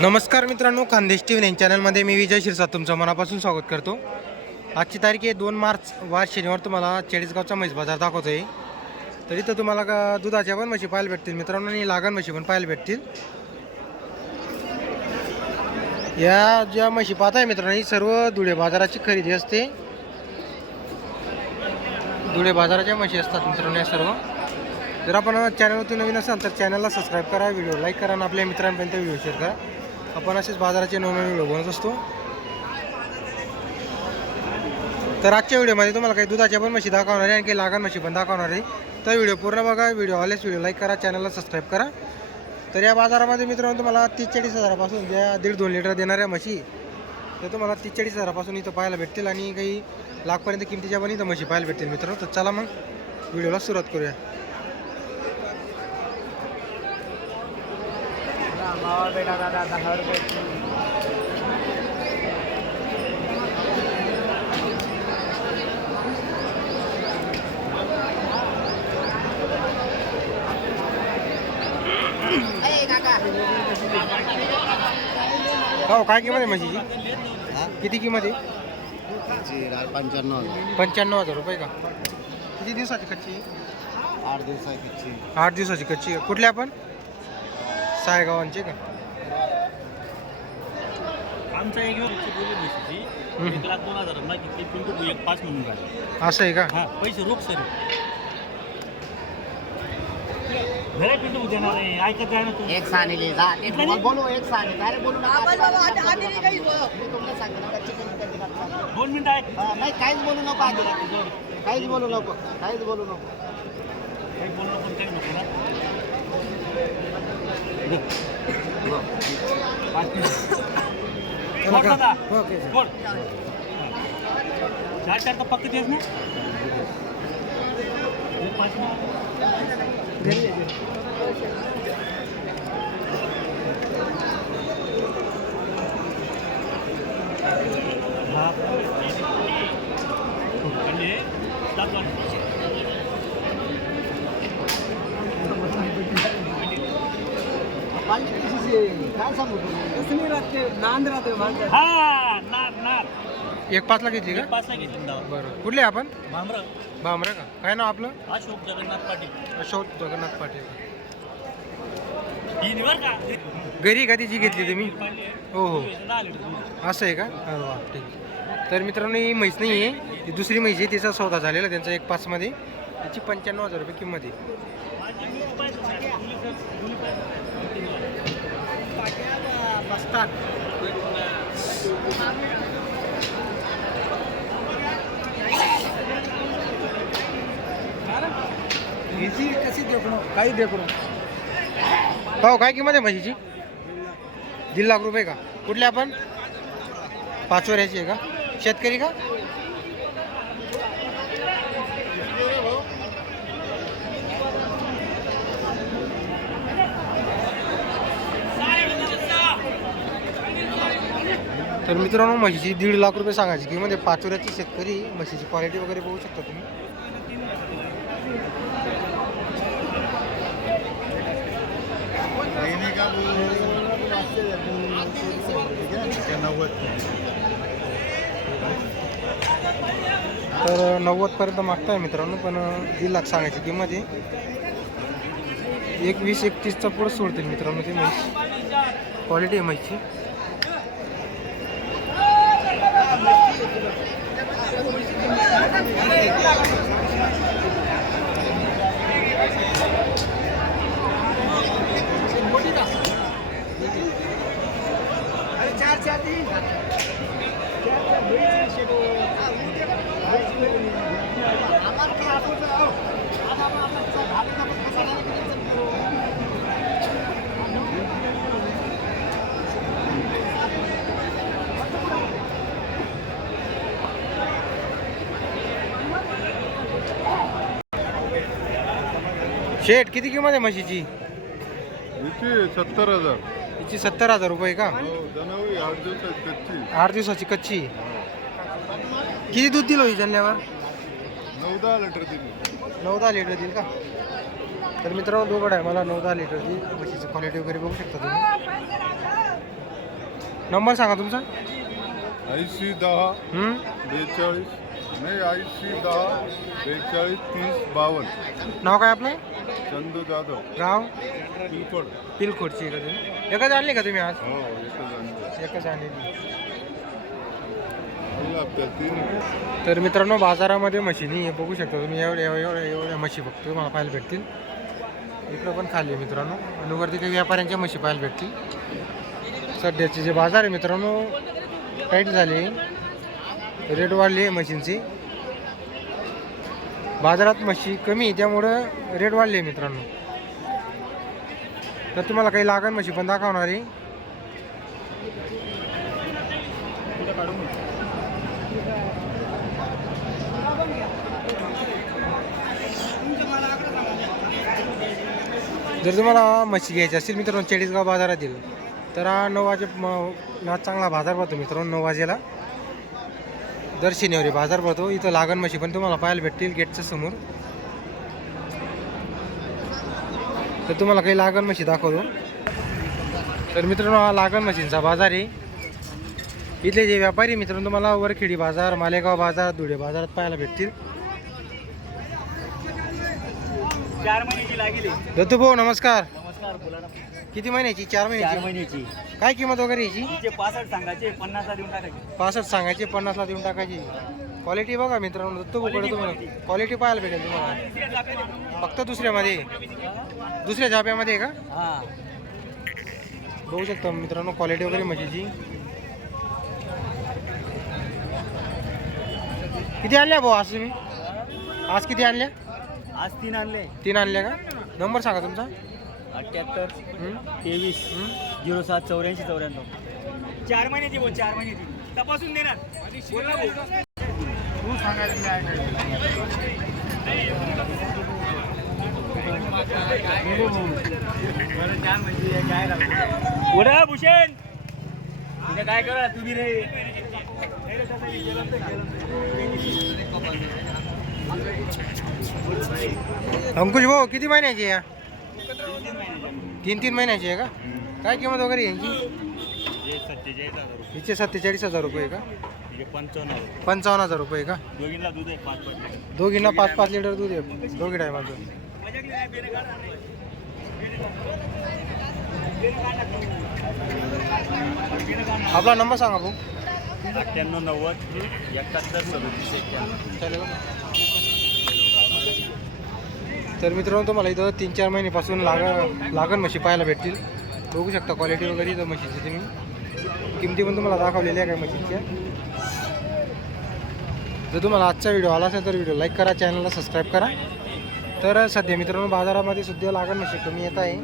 नमस्कार मित्रांनो Khandesh T V चॅनलमध्ये मी विजय शिरसा तुमचं मनापासून स्वागत करतो. आजची तारीख आहे दोन मार्च वार शनिवार. तुम्हाला चाळीसगावचा म्हैस बाजार दाखवतो आहे तर इथं तुम्हाला का दुधाच्या पण म्हशी पाहायला भेटतील. मित्रांनो आणि लागण म्हशी पण पाहायला भेटतील. या ज्या म्हशी पाहताय मित्रांनो ही सर्व धुळे बाजाराची खरेदी असते. धुळे बाजाराच्या म्हशी असतात मित्रांनो या सर्व. जर आपण चॅनलवरती नवीन असाल तर चॅनलला सबस्क्राईब करा व्हिडिओ लाईक करा आणि आपल्या मित्रांपर्यंत व्हिडिओ शेअर करा. आपण असेच बाजाराचे नवनवीन व्हिडिओ असतो. तर आजच्या व्हिडिओमध्ये तुम्हाला काही दुधाच्या पण म्हशी दाखवणार आहे आणि काही लागण म्हशी पण दाखवणार आहे. तर व्हिडिओ पूर्ण बघा व्हिडिओ आलेच व्हिडिओ लाईक करा चॅनलला सबस्क्राईब करा. तर या बाजारामध्ये मित्रांनो तुम्हाला तीस चाळीस हजारापासून ज्या दीड दोन लिटर देणाऱ्या म्हशी तर तुम्हाला तीस चाळीस हजारापासून इथं पाहायला भेटतील आणि काही लाखपर्यंत किमतीच्या पण इथं म्हशी पाहायला भेटतील मित्रांनो. तर चला मग व्हिडिओला सुरुवात करूया. बेटा दादा दहा रुपये हो। काय किंमत आहे म्हशीची? किती किंमत आहे? पंच्याण्णव पंच्याण्णव हजार रुपये का? किती दिवसाची कच्ची? आठ दिवसाची आठ दिवसाची कच्ची. कुठल्या आपण? सायगावांचे का? आमचा एक बोली लाख दोन हजार मागितली पिंटू एक पाच म्हणून काय असं आहे का? हा पैसे रोख सर. एक सानीले जा ते बोल- बोलू एक सानी. अरे बोलू नका. दोन मिनिटं हा, नाही काहीच बोलू नको आधी. काहीच बोलू नको काहीच बोलू नको. काही काही नको ना पाच मिनिटं. चला बोल का? दादा. Okay sir. बोल. चार चार तर पक्क तेच ना हे पाच मिनिटं. हा. आणि हे सात वाजता. पाळली कशीच आहे? काय सांगू तुम्ही हा नार नार एक पाचला घेतली का? पाचला घेतली बरं. कुठले आपण? भामरं. का? काय नाव आपलं? अशोक जगन्नाथ पाटील. अशोक जगन्नाथ पाटील. का? घरी का तिची घेतली तुम्ही. हो हो. असं आहे का? अरे वा ठीक आहे. तर मित्रांनो ही म्हैस नाही आहे. ही दुसरी म्हैस आहे. तिचा सौदा झालेला त्यांचा एक पाचमध्ये. त्याची पंच्याण्णव हजार रुपये किंमत आहे. कशी देखणं? काही देखणं. हो काय किंमत आहे म्हशीची? दीड लाख रुपये का? कुठले आपण? पाचवऱ्याची आहे का? शेतकरी का? तर मित्रांनो म्हशीची दीड लाख रुपये सांगायची किंमत आहे म्हणजे पाचोऱ्याची शेतकरी म्हशीची क्वालिटी वगैरे बघू शकता तुम्ही. तर नव्वदपर्यंत मागताय मित्रांनो पण दीड लाख सांगायची किंमत आहे. एक वीस एकतीसचा पुढं सोडतील मित्रांनो ते म्हैस. क्वालिटी आहे म्हैसची. Thank you. शेठ किती किंमत आहे म्हशीची? सत्तर हजार. हिची सत्तर हजार रुपये का? हो आठ दिवसात कच्ची. आठ दिवसाची कच्ची. किती दूध दिलं जन्ल्यावर नऊ दहा लिटर दिली. नऊ दहा लिटर देईल का? तर मित्रांनो दोघड आहे. मला नऊ दहा लिटर देईल म्हशीची क्वालिटी वगैरे बघू शकता तुम्ही. नंबर सांगा तुमचा. ऐंशी दहा? बेचाळीस. नाही ऐंशी दहा बेचाळीस तीस बावन्न. नाव काय आपलं? चंदू जाधव. गाव पिलकोड पिलखोडची आहे का तुम्ही? एकच आणली का तुम्ही आज? हो एकच आणलं. एकच तर मित्रांनो बाजारामध्ये मशीनी हे बघू शकता तुम्ही. एवढ्या एवढ्या एवढ्या म्हशी फक्त तुम्हाला पाहायला भेटतील. इकडं पण खाली आहे मित्रांनो. आणि वरती काही व्यापाऱ्यांच्या म्हशी पाहायला भेटतील. सध्याचे जे बाजार आहे मित्रांनो टाईट झाले. रेट वाढली आहे मशीनची. बाजारात म्हशी कमी आहे त्यामुळं रेट वाढले आहे मित्रांनो. तर तुम्हाला काही लागण म्हशी पण दाखवणार आहे. जर तुम्हाला म्हशी घ्यायची असेल मित्रांनो चाळीसगाव बाजारातील तर हा नऊ वाजे चांगला बाजार पाहतो मित्रांनो नऊ वाजेला. दर शनिवारी बाजार भरतो. इथं लागण म्हशी पण तुम्हाला पाहायला भेटतील गेटच्या समोर. तर तुम्हाला काही लागण म्हशी दाखवतो. तर मित्रांनो हा लागण म्हशींचा बाजार आहे. इथले जे व्यापारी मित्रांनो तुम्हाला वरखेडी बाजार मालेगाव बाजार धुळे बाजारात पाहायला भेटतील. चार महिन्याची लागेल. दत्तू भाऊ नमस्कार नमस्कार किती महिन्याची? चार चार महिन्याची. महिन्याची काय किंमत वगैरे याची? तिचे पासष्ट सांगायचे पन्नासला देऊन टाकायचे. पासष्ट सांगायची पन्नासला देऊन टाकायची. क्वालिटी बघा मित्रांनो दत्तू भाऊकडे तुम्हाला. क्वालिटी पाहायला भेटेल तुम्हाला. फक्त दुसऱ्यामध्ये? दुसऱ्या झाप्यामध्ये आहे का? हा. बघू शकता मित्रांनो क्वालिटी वगैरे म्हशीची. किती आणल्या भाऊ आज तुम्ही? आज किती आणल्या? आज तीन आणले. तीन आणल्या का? नंबर सांगा तुमचा. अठ्याहत्तर हं? तेवीस? झिरो सात चौऱ्याऐंशी चौऱ्याण्णव. चार महिन्याची बोल चार महिन्याची तपासून देणार. बोल ना भाऊ. उडा भूषण. तुझ्या काय करा तुम्ही रे अंकुश भाऊ किती महिन्याची आहे? या तीन तीन महिन्याची आहे का? काय किंमत वगैरे यांची? सत्तेचाळीस हजार हिचे सत्तेचाळीस हजार रुपये का? पंचावन्न हजार पंचावन्न हजार रुपये का दोघींना दूध आहे पाच पाच दोघींना पाच पाच लिटर दूध आहे. दोघी टायमाचं आपला नंबर सांगा भाऊ. अठ्ठ्याण्णव नव्वद एकाहत्तर सदतीस एक्क्याण्णव चालेल? तर मित्रांनो तुम्हाला इथं तीन चार महिन्यापासून लाग लागण म्हशी पाहायला भेटतील. बघू शकता क्वालिटी वगैरे इथं म्हशीची तुम्ही. किमती पण तुम्हाला दाखवलेल्या आहे काय म्हशीच्या? जर तुम्हाला आजचा व्हिडिओ आला असेल तर व्हिडिओ लाईक करा चॅनलला सबस्क्राईब करा. तर सध्या मित्रांनो बाजारामध्ये सुद्धा लागण म्हशी कमी येत आहे.